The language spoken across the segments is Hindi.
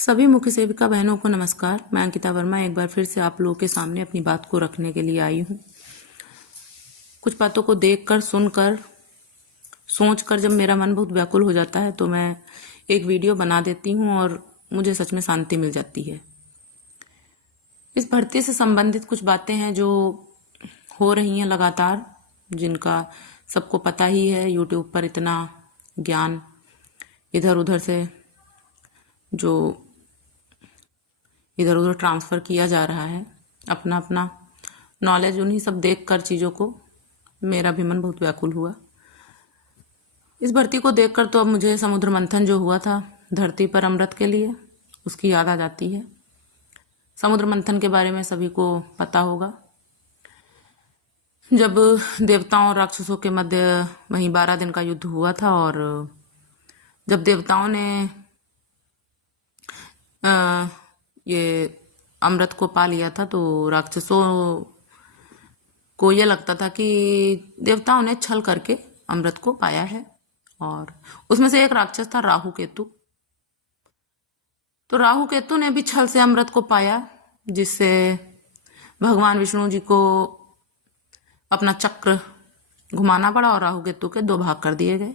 सभी मुख्य सेविका बहनों को नमस्कार। मैं अंकिता वर्मा एक बार फिर से आप लोगों के सामने अपनी बात को रखने के लिए आई हूँ। कुछ बातों को देखकर, सुनकर, सोचकर जब मेरा मन बहुत व्याकुल हो जाता है तो मैं एक वीडियो बना देती हूँ और मुझे सच में शांति मिल जाती है। इस भर्ती से संबंधित कुछ बातें हैं जो हो रही हैं लगातार, जिनका सबको पता ही है। यूट्यूब पर इतना ज्ञान इधर उधर से जो इधर उधर ट्रांसफ़र किया जा रहा है, अपना अपना नॉलेज, उन्हीं सब देख कर चीज़ों को मेरा भी मन बहुत व्याकुल हुआ। इस भर्ती को देखकर तो अब मुझे समुद्र मंथन जो हुआ था धरती पर अमृत के लिए, उसकी याद आ जाती है। समुद्र मंथन के बारे में सभी को पता होगा। जब देवताओं और राक्षसों के मध्य वहीं 12 दिन का युद्ध हुआ था और जब देवताओं ने ये अमृत को पा लिया था तो राक्षसों को ये लगता था कि देवताओं ने छल करके अमृत को पाया है। और उसमें से एक राक्षस था राहु केतु। तो राहु केतु ने भी छल से अमृत को पाया, जिससे भगवान विष्णु जी को अपना चक्र घुमाना पड़ा और राहु केतु के 2 भाग कर दिए गए।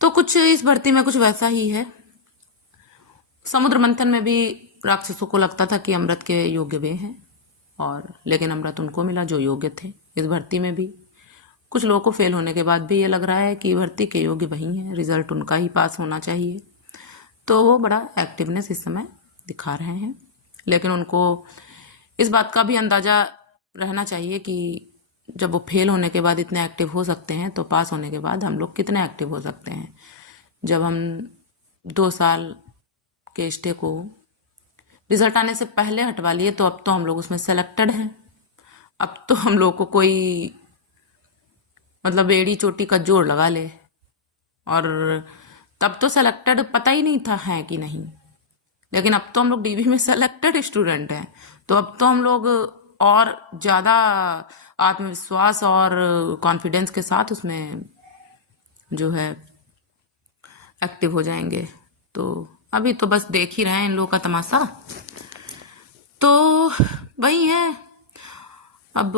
तो कुछ इस भर्ती में कुछ वैसा ही है। समुद्र मंथन में भी राक्षसों को लगता था कि अमृत के योग्य वे हैं, और लेकिन अमृत उनको मिला जो योग्य थे। इस भर्ती में भी कुछ लोगों को फेल होने के बाद भी ये लग रहा है कि भर्ती के योग्य वही हैं, रिजल्ट उनका ही पास होना चाहिए। तो वो बड़ा एक्टिवनेस इस समय दिखा रहे हैं, लेकिन उनको इस बात का भी अंदाज़ा रहना चाहिए कि जब वो फेल होने के बाद इतने एक्टिव हो सकते हैं तो पास होने के बाद हम लोग कितने एक्टिव हो सकते हैं। जब हम 2 साल के स्टे को रिजल्ट आने से पहले हटवा लिए तो अब तो हम लोग उसमें सेलेक्टेड हैं। अब तो हम लोग को कोई मतलब एड़ी चोटी का जोड़ लगा ले, और तब तो सेलेक्टेड पता ही नहीं था है कि नहीं। लेकिन अब तो हम लोग डीवी में सेलेक्टेड स्टूडेंट हैं, तो अब तो हम लोग और ज़्यादा आत्मविश्वास और कॉन्फिडेंस के साथ उसमें जो है एक्टिव हो जाएंगे। तो अभी तो बस देख ही रहे हैं इन लोगों का तमाशा। तो वही है, अब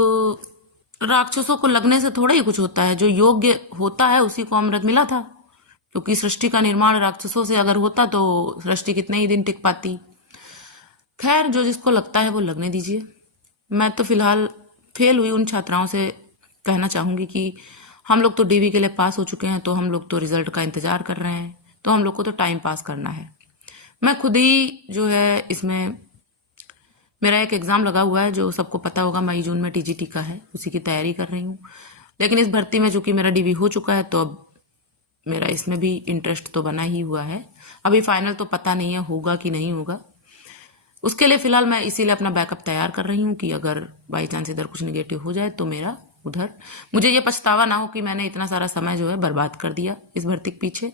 राक्षसों को लगने से थोड़ा ही कुछ होता है। जो योग्य होता है उसी को अमृत मिला था, क्योंकि सृष्टि का निर्माण राक्षसों से अगर होता तो सृष्टि कितने ही दिन टिक पाती। खैर, जो जिसको लगता है वो लगने दीजिए। मैं तो फिलहाल फेल हुई उन छात्राओं से कहना चाहूँगी कि हम लोग तो डीवी के लिए पास हो चुके हैं, तो हम लोग तो रिजल्ट का इंतज़ार कर रहे हैं, तो हम लोग को तो टाइम पास करना है। मैं खुद ही जो है इसमें मेरा एक एग्ज़ाम लगा हुआ है जो सबको पता होगा, मई जून में टीजीटी का है, उसी की तैयारी कर रही हूँ। लेकिन इस भर्ती में चूँकि मेरा डीवी हो चुका है तो अब मेरा इसमें भी इंटरेस्ट तो बना ही हुआ है। अभी फाइनल तो पता नहीं है होगा कि नहीं होगा। उसके लिए फ़िलहाल मैं इसीलिए अपना बैकअप तैयार कर रही हूँ कि अगर बाई चांस इधर कुछ निगेटिव हो जाए तो मेरा उधर मुझे ये पछतावा ना हो कि मैंने इतना सारा समय जो है बर्बाद कर दिया इस भर्ती के पीछे।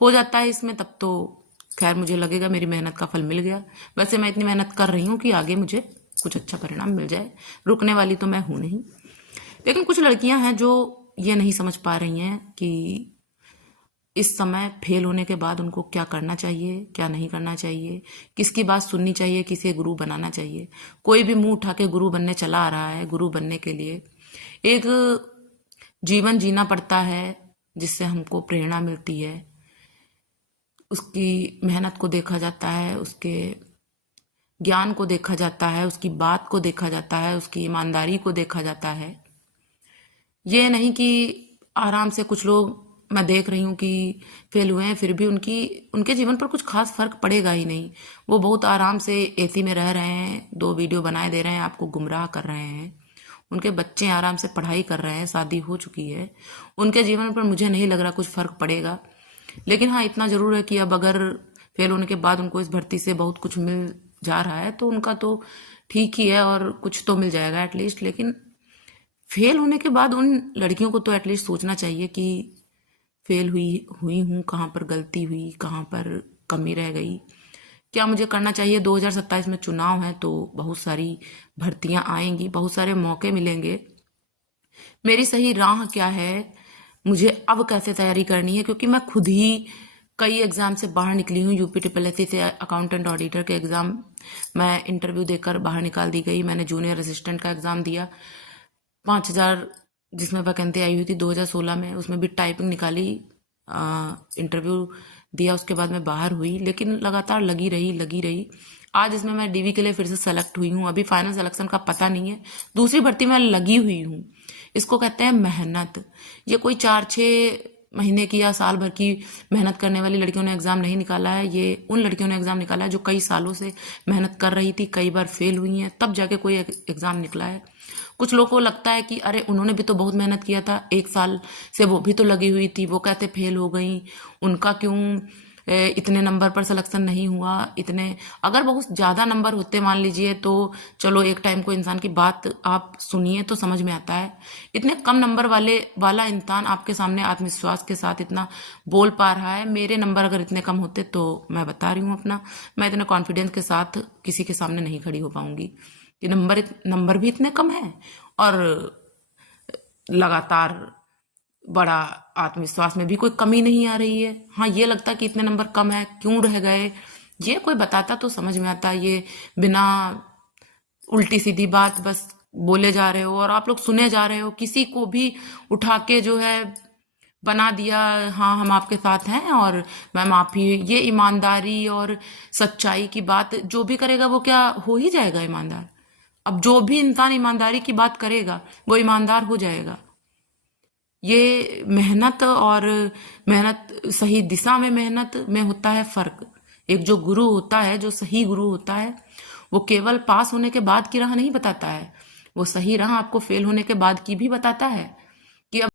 हो जाता है इसमें तब तो खैर मुझे लगेगा मेरी मेहनत का फल मिल गया। वैसे मैं इतनी मेहनत कर रही हूँ कि आगे मुझे कुछ अच्छा परिणाम मिल जाए, रुकने वाली तो मैं हूँ नहीं। लेकिन कुछ लड़कियां हैं जो ये नहीं समझ पा रही हैं कि इस समय फेल होने के बाद उनको क्या करना चाहिए, क्या नहीं करना चाहिए, किसकी बात सुननी चाहिए, किसे गुरु बनाना चाहिए। कोई भी मुंह उठा के गुरु बनने चला आ रहा है। गुरु बनने के लिए एक जीवन जीना पड़ता है जिससे हमको प्रेरणा मिलती है। उसकी मेहनत को देखा जाता है, उसके ज्ञान को देखा जाता है, उसकी बात को देखा जाता है, उसकी ईमानदारी को देखा जाता है। ये नहीं कि आराम से कुछ लोग मैं देख रही हूँ कि फेल हुए हैं फिर भी उनके जीवन पर कुछ खास फर्क पड़ेगा ही नहीं। वो बहुत आराम से एसी में रह रहे हैं, 2 वीडियो बनाए दे रहे हैं, आपको गुमराह कर रहे हैं। उनके बच्चे आराम से पढ़ाई कर रहे हैं, शादी हो चुकी है। उनके जीवन पर मुझे नहीं लग रहा कुछ फर्क पड़ेगा। लेकिन हाँ, इतना ज़रूर है कि अब अगर फेल होने के बाद उनको इस भर्ती से बहुत कुछ मिल जा रहा है तो उनका तो ठीक ही है, और कुछ तो मिल जाएगा एटलीस्ट। लेकिन फेल होने के बाद उन लड़कियों को तो एटलीस्ट सोचना चाहिए कि फेल हुई हूँ, कहाँ पर गलती हुई, कहाँ पर कमी रह गई, क्या मुझे करना चाहिए। 2027 में चुनाव है तो बहुत सारी भर्तियां आएंगी, बहुत सारे मौके मिलेंगे। मेरी सही राह क्या है, मुझे अब कैसे तैयारी करनी है, क्योंकि मैं खुद ही कई एग्ज़ाम से बाहर निकली हूँ। यूपी ट्रिपल एस से अकाउंटेंट ऑडिटर के एग्ज़ाम मैं इंटरव्यू देकर बाहर निकाल दी गई। मैंने जूनियर असिस्टेंट का एग्ज़ाम दिया, 5,000 जिसमें वैकेंसी आई हुई थी 2016 में, उसमें भी टाइपिंग निकाली, इंटरव्यू दिया, उसके बाद मैं बाहर हुई। लेकिन लगातार लगी रही। आज इसमें मैं डीवी के लिए फिर से सेलेक्ट हुई हूँ। अभी फाइनल सिलेक्शन का पता नहीं है। दूसरी भर्ती में लगी हुई हूँ। इसको कहते हैं मेहनत। ये कोई 4-6 महीने की या साल भर की मेहनत करने वाली लड़कियों ने एग्ज़ाम नहीं निकाला है। ये उन लड़कियों ने एग्ज़ाम निकाला है जो कई सालों से मेहनत कर रही थी, कई बार फेल हुई हैं, तब जाके कोई एग्ज़ाम निकला है। कुछ लोगों को लगता है कि अरे उन्होंने भी तो बहुत मेहनत किया था, 1 साल से वो भी तो लगी हुई थी, वो कहते फेल हो गई, उनका क्यों इतने नंबर पर सिलेक्शन नहीं हुआ। इतने अगर बहुत ज़्यादा नंबर होते मान लीजिए तो चलो एक टाइम को इंसान की बात आप सुनिए तो समझ में आता है। इतने कम नंबर वाला इंसान आपके सामने आत्मविश्वास के साथ इतना बोल पा रहा है। मेरे नंबर अगर इतने कम होते तो मैं बता रही हूँ अपना, मैं इतने कॉन्फिडेंस के साथ किसी के सामने नहीं खड़ी हो पाऊंगी। ये नंबर भी इतने कम है और लगातार बड़ा आत्मविश्वास में भी कोई कमी नहीं आ रही है। हाँ, ये लगता है कि इतने नंबर कम है, क्यों रह गए, ये कोई बताता तो समझ में आता। ये बिना उल्टी सीधी बात बस बोले जा रहे हो और आप लोग सुने जा रहे हो। किसी को भी उठा के जो है बना दिया, हाँ हम आपके साथ हैं और मैम आप ही, ये ईमानदारी और सच्चाई की बात जो भी करेगा वो क्या हो ही जाएगा ईमानदार। अब जो भी इंसान ईमानदारी की बात करेगा वो ईमानदार हो जाएगा। ये मेहनत और मेहनत, सही दिशा में मेहनत में होता है फर्क। एक जो गुरु होता है, जो सही गुरु होता है, वो केवल पास होने के बाद की राह नहीं बताता है, वो सही राह आपको फेल होने के बाद की भी बताता है।